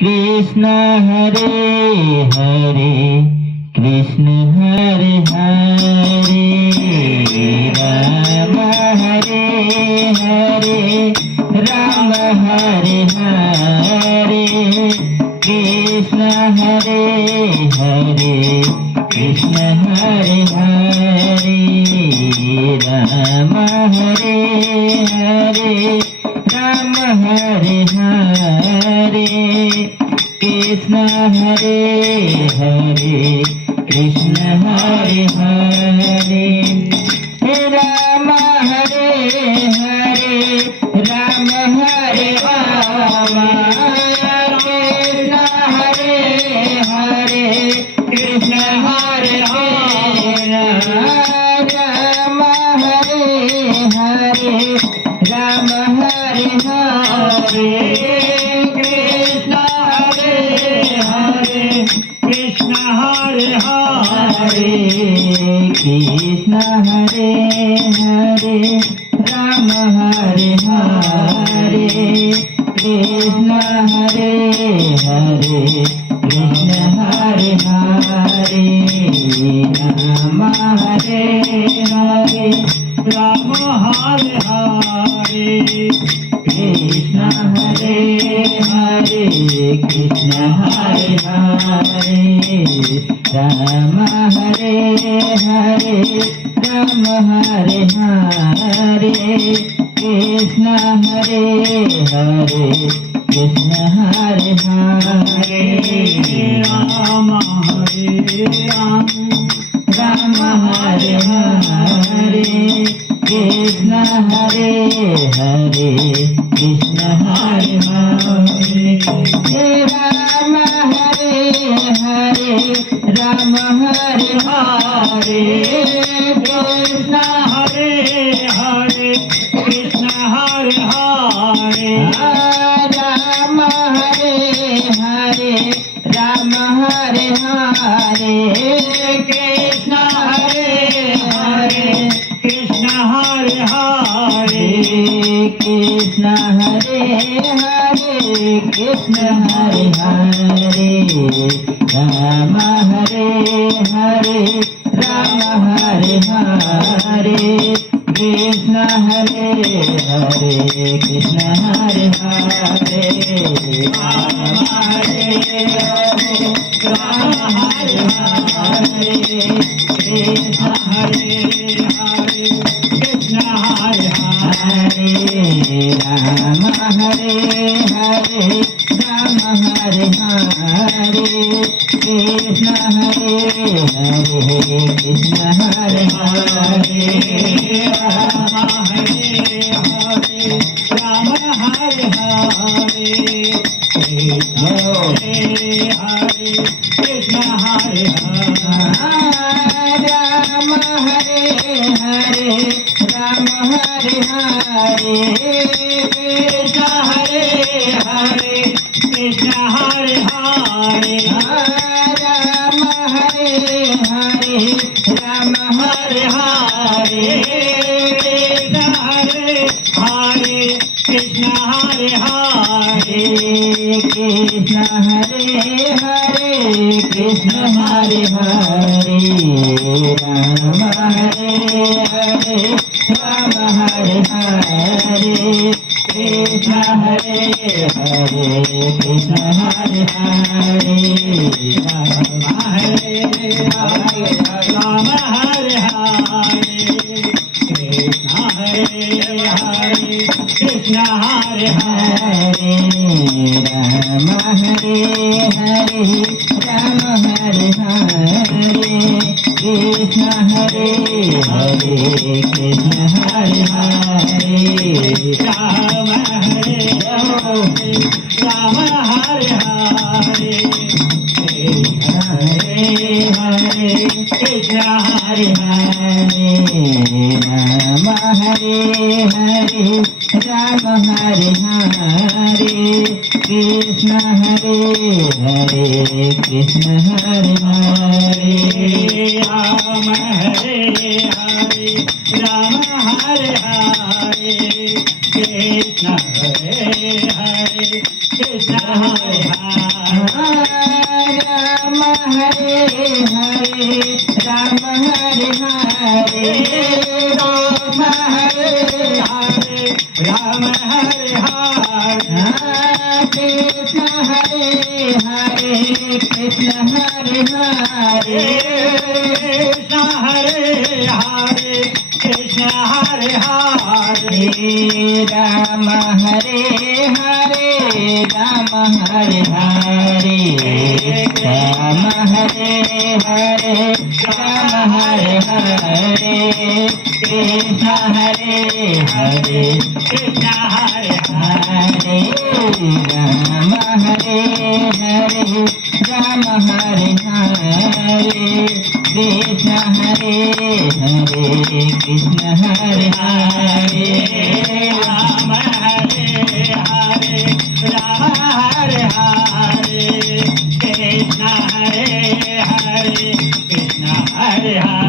Krishna Hare Hare Krishna Hare Hare Ram Hare Hare Ram Hare Hare Krishna Hare Hare Krishna Hare Hare Ram Hare Hare Ram Hare Hare Krishna Hare Hare Krishna Hare Hare Ram Hare Hare Ram Hare Ram Krishna Hare Hare Krishna Hare Ram Hare Hare Ram Hare Hare Krishna Hare Hare Krishna Hare Hare Krishna Hare Hare Ram Hare Hare Krishna Hare Hare Krishna Hare Hare Ram Hare Hare Ram Hare Hare Krishna Hare Hare Krishna Hare Hare Ram Hare Hare Ram Hare Hare Krishna Hare Hare Krishna Hare Hare Ram Hare Ram Ram Hare Hare Krishna Hare Hare Krishna Hare Hare Ram Hare Hare Ram Hare Hare Krishna Hare Hare Krishna Hare Hare Ram Hare Hare Ram Hare Hare Krishna Hare Hare Krishna Hare Hare Krishna Hare Hare Krishna Hare Hare Ram Hare Hare Ram Hare Hare Krishna Hare Hare Krishna Hare Hare Ram Hare Hare Ram Hare Hare Krishna Hare Hare Krishna Hare Hare Ram Hare Hare Ram Hare Hare Krishna Hare Hare Krishna Hare Hare Ram Hare Hare Ram Hare Hare Krishna Hare Hare Krishna Hare Hare Ram Hare Hare Ram Hare Hare Krishna Hare Hare Krishna Hare Hare Ram Hare Hare Ram Hare Hare Krishna Hare Hare Krishna Hare Hare Krishna Hare Hare Krishna Hare Hare Ram Hare Hare Ram Hare Hare Krishna Hare Hare Krishna Hare Hare Ram Hare Hare Ram Hare Hare Krishna Hare Hare Krishna Hare Hare Ram Hare Hare Ram Hare Hare Krishna Hare Hare Krishna Hare Hare Ram Hare Hare Ram Hare Hare Krishna Hare Hare Krishna Hare Hare Ram Hare Hare Ram Hare Hare Krishna Hare Hare Krishna Hare Hare Ram Hare Hare Ram Hare Hare Krishna Hare Hare Krishna Hare Hare Krishna Hare Hare Krishna Hare Hare Krishna Hare Hare Krishna Hare Hare Ram Hare Hare Ram Hare Hare Ram Hare Hare Ram Hare Hare Krishna Hare Hare Krishna Hare Hare Ram Hare Hare Ram Hare Hare Krishna Hare Hare Krishna Hare Hare Ram Hare Hare Ram Hare Hare Krishna Hare Hare Krishna Hare Hare